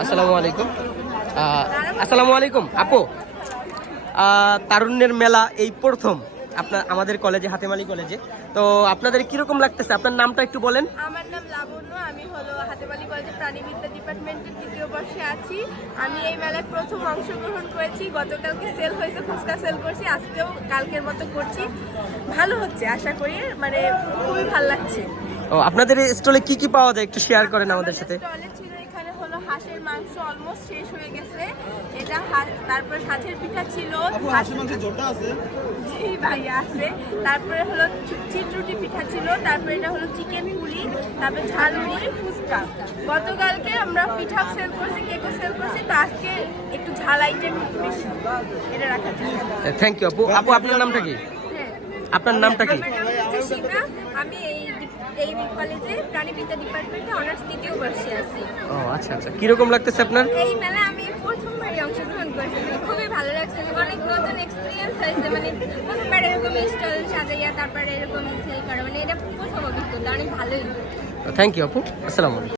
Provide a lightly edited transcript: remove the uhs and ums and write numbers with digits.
আসসালামু আলাইকুম। আসসালামু আলাইকুম আপু। তারুণ্যের মেলা এই প্রথম আমাদের কলেজে, হাতেমালি কলেজে। তো আপনাদের কিরকম লাগতেছে? আপনার নামটা একটু বলেন। আমার নাম লাবণ্য, আমি হলো হাতেমালি কলেজের প্রাণীবিদ্যা ডিপার্টমেন্টের 3য় বর্ষে আছি। আমি এই মেলায় প্রথম অংশগ্রহণ করেছি। গতকালকে সেল হয়েছে, ফুচকা সেল করছি, আজকেও কালকের মতো করছি। ভালো হচ্ছে আশা করি, মানে খুবই ভালো লাগছে। ও, আপনাদের স্টলে কি কি পাওয়া যায় একটু শেয়ার করেন আমাদের সাথে। স্টলে ছিল এখানে হলো হাঁসের মাংস অলমোস্ট শেষ হয়ে গেছে, এটা তারপরে সাথের পিঠা ছিল, জি ভাই আছে, তারপরে হলো চিটরুটি পিঠা ছিল, তারপরে এটা হলো চিকেন পুলি, তারপরে ঝালমুড়ি, ফুচকা। গতকালকে আমরা পিঠাও সেল করছি, কেকও সেল করছি, তো আজকে একটু ঝাল আইটেম বেশি এটা রাখার চেষ্টা করছি। থ্যাংক ইউ আপু। আপু আপনার নামটা কি? হ্যাঁ, আপনার নামটা কি? আমার নাম হচ্ছে শিপ্রা। আমি এই কলেজে প্রাণীবিদ্যা ডিপার্টমেন্টে অনার্স 3য় বর্ষে আছি। ও আচ্ছা আচ্ছা, কিরকম লাগতেছে আপনার? এই মেলা আমি প্রথমবারই অংশগ্রহণ করেছি, খুবই ভালো লাগছে, অনেক নতুন এক্সপিরিয়েন্স হয়েছে। মানে প্রথমবার এরকম স্টল সাজাইয়া তারপরে এরকম সেল করা, মানে এটা প্রথম অভিজ্ঞতা, অনেক ভালোই। থ্যাংক ইউ আপু। আসসালামু আলাইকুম।